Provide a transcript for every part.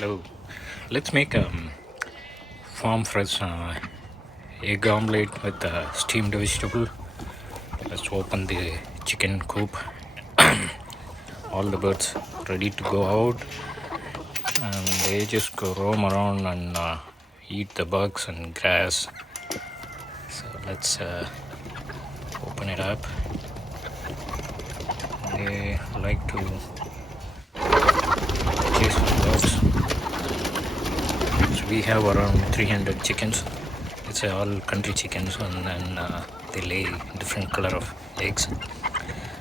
Hello. Let's make a farm fresh egg omelette with steamed vegetable. Let's open the chicken coop. All the birds ready to go out, and they just go roam around and eat the bugs and grass. So let's open it up. They like to chase the bugs. So we have around 300 chickens. It's all country chickens, and then they lay different color of eggs.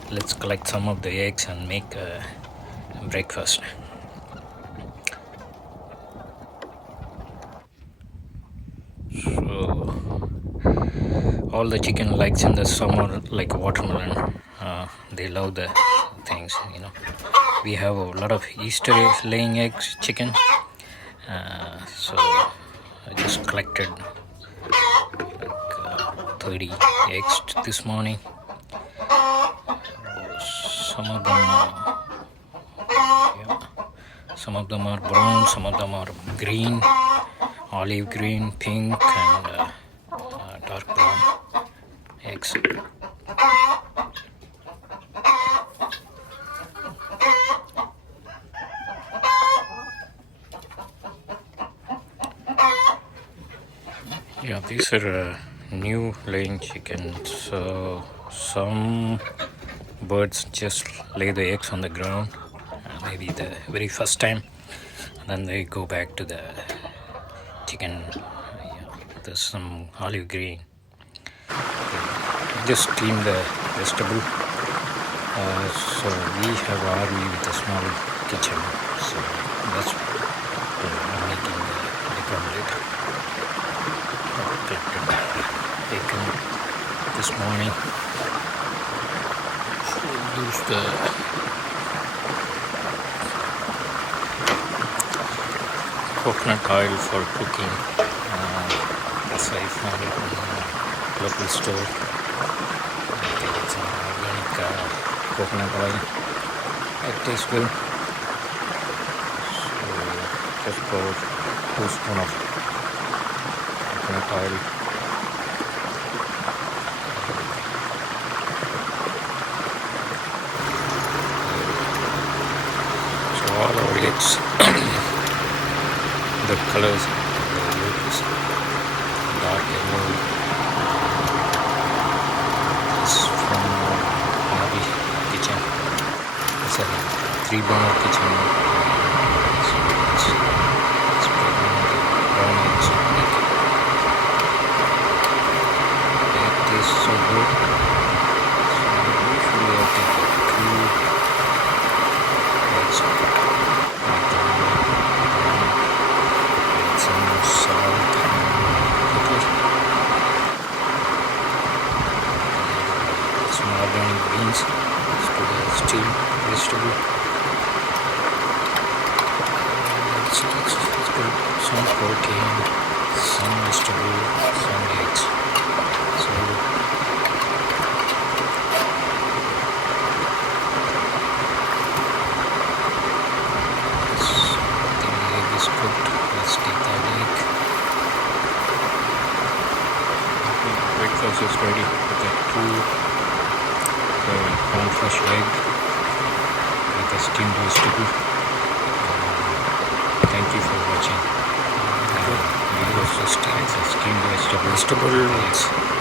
Let's collect some of the eggs and make breakfast. So all the chicken likes in the summer like watermelon. They love the things, we have a lot of Easter eggs laying eggs chicken. So I just collected like 30 eggs this morning. Some of them are brown, some of them are green, olive green, pink, and dark brown eggs. Yeah, these are new laying chickens. So some birds just lay the eggs on the ground, maybe the very first time, and then they go back to the chicken. There's some olive green. Just clean the vegetable. So we have RV with a small kitchen, so that's I'm making the egg omelette. Collected bacon this morning. Use the coconut oil for cooking. As I found it in a local store. It's an organic coconut oil. It tastes good. So just pour 2 spoons of coconut oil. So all our eggs, the colors, the yolk is dark yellow. It's from Navi kitchen. It's a 3-burner kitchen. So it's brown eggs. It tastes so good. So usually I take 2 eggs, some salt and pepper, some organic beans to the steamed vegetable. It's good. Some protein, some vegetable, some eggs. So the egg is cooked. Let's take that egg. Breakfast is ready with the 2 pound fresh egg with a steamed vegetable. Thank you for watching. It was just steamed vegetable.